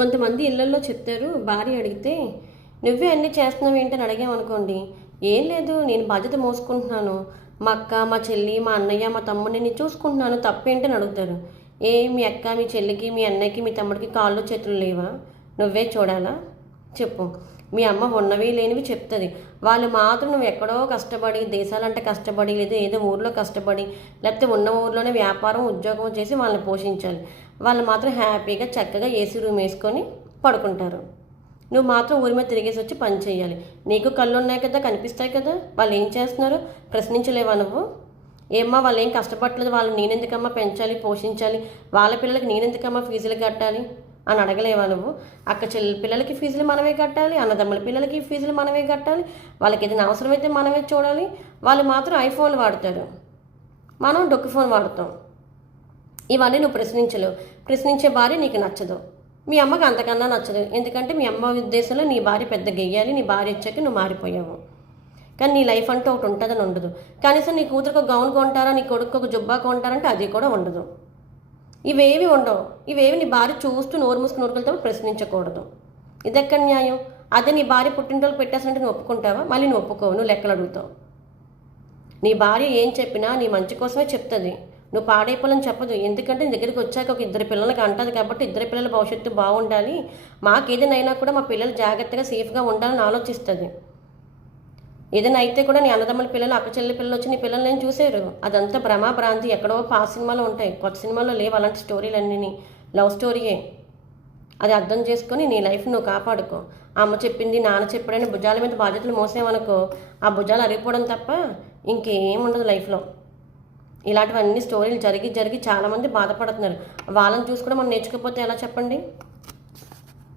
కొంతమంది ఇళ్లల్లో చెప్తారు, భార్య అడిగితే నువ్వే అన్నీ చేస్తున్నావు ఏంటని అడిగామనుకోండి, ఏం లేదు నేను బాధ్యత మోసుకుంటున్నాను, మా అక్క మా చెల్లి మా అన్నయ్య మా తమ్ముడిని నేను చూసుకుంటున్నాను తప్పేంటని అడుగుతారు. మీ అక్క మీ చెల్లికి మీ అన్నయ్యకి మీ తమ్ముడికి కాళ్ళు చేతులు లేవా? నువ్వే చూడాలా? చెప్పు. మీ అమ్మ ఉన్నవి లేనివి చెప్తుంది. వాళ్ళు మాత్రం నువ్వు ఎక్కడో కష్టపడి దేశాలంటే కష్టపడి లేదా ఏదో ఊర్లో కష్టపడి లేకపోతే ఉన్న ఊర్లోనే వ్యాపారం ఉద్యోగం చేసి వాళ్ళని పోషించాలి. వాళ్ళు మాత్రం హ్యాపీగా చక్కగా ఏసీ రూమ్ వేసుకొని పడుకుంటారు. నువ్వు మాత్రం ఊరి మీద తిరిగేసి వచ్చి పని చేయాలి. నీకు కళ్ళు ఉన్నాయి కదా, కనిపిస్తాయి కదా, వాళ్ళు ఏం చేస్తున్నారు ప్రశ్నించలేవా నువ్వు? ఏమ్మా వాళ్ళు ఏం కష్టపడలేదు, వాళ్ళు నేనెందుకమ్మా పెంచాలి పోషించాలి, వాళ్ళ పిల్లలకి నేనెందుకమ్మా ఫీజులు కట్టాలి అని అడగలేవా నువ్వు? అక్క చెల్లి పిల్లలకి ఫీజులు మనమే కట్టాలి, అన్నదమ్ముల పిల్లలకి ఫీజులు మనమే కట్టాలి, వాళ్ళకి ఏదైనా అవసరమైతే మనమే చూడాలి. వాళ్ళు మాత్రం ఐఫోన్లు వాడతారు, మనం డొక్కు ఫోన్ వాడతాం. ఇవన్నీ నువ్వు ప్రశ్నించలేవు. ప్రశ్నించే భార్య నీకు నచ్చదు, మీ అమ్మకి అంతకన్నా నచ్చదు. ఎందుకంటే మీ అమ్మ ఉద్దేశంలో నీ భార్య పెద్ద గెయ్యాలి, నీ భార్య వచ్చాక నువ్వు మారిపోయావు. కానీ నీ లైఫ్ అంటూ ఒకటి ఉంటుందని ఉండదు. కనీసం నీ కూతురికి ఒక గౌన్ కొంటారా, నీ కొడుకు ఒక జుబ్బా కొంటారంటే అది కూడా ఉండదు. ఇవేవి ఉండవు. ఇవేవి నీ భార్య చూస్తూ నోరు మూసుకుని ఊరుకెళ్తే ప్రశ్నించకూడదు. ఇదెక్కడ న్యాయం? అదే నీ భార్య పుట్టినరోజు పెట్టేసినట్టు నువ్వు ఒప్పుకుంటావా? మళ్ళీ నువ్వు ఒప్పుకోవు, నువ్వు లెక్కలు అడుగుతావు. నీ భార్య ఏం చెప్పినా నీ మంచి కోసమే చెప్తుంది, నువ్వు పాడైపోవాలని చెప్పదు. ఎందుకంటే నీ దగ్గరికి వచ్చాక ఒక ఇద్దరు పిల్లలకి అంటుంది కాబట్టి ఇద్దరు పిల్లల భవిష్యత్తు బాగుండాలి, మాకేదైనా కూడా మా పిల్లలు జాగ్రత్తగా సేఫ్గా ఉండాలని ఆలోచిస్తుంది. ఏదైనా అయితే కూడా నీ అన్నదమ్ముల పిల్లలు అక్క చెల్లి పిల్లలు వచ్చి నీ పిల్లల్ని ఏం చూసారు? అదంతా భ్రమా భ్రాంతి. ఎక్కడో పాత సినిమాలో ఉంటాయి, కొత్త సినిమాలో లేవు అలాంటి స్టోరీలన్నీ. లవ్ స్టోరీయే. అది అర్థం చేసుకొని నీ లైఫ్ నువ్వు కాపాడుకో. అమ్మ చెప్పింది నాన్న చెప్పాడని భుజాల మీద బాధ్యతలు మోసేవనుకో, ఆ భుజాలు అరిగిపోవడం తప్ప ఇంకేం ఉండదు లైఫ్లో. ఇలాంటివన్నీ స్టోరీలు జరిగి చాలామంది బాధపడుతున్నారు. వాళ్ళని చూసి కూడా మనం నేర్చుకోకపోతే ఎలా చెప్పండి?